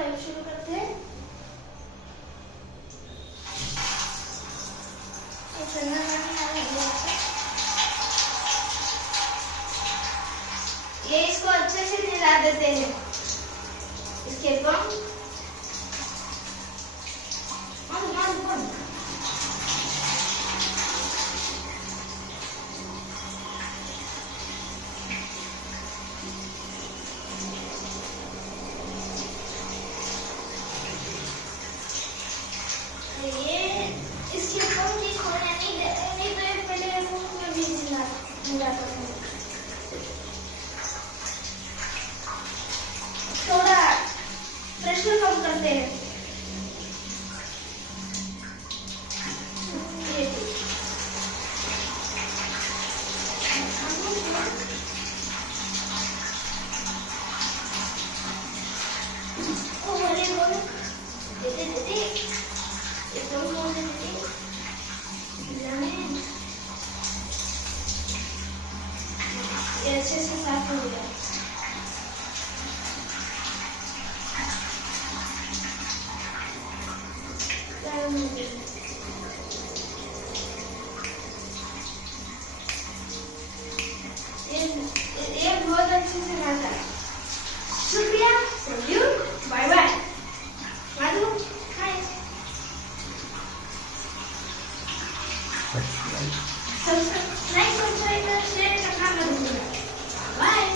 Pipe शुरू करते हैं। ठंडा पानी आ रहा है, ये इसको अच्छे से मिला देते हैं। इसके पंख थोड़ा प्रेशर कम करते हैं। ये अच्छे से साफ हो गया। ये बहुत अच्छे से खाता है। शुक्रिया, बाय बाय। माधु, हाय। सब्सक्राइब, लाइक, सब्सक्राइब, शेयर करना मत भूलना। बाय।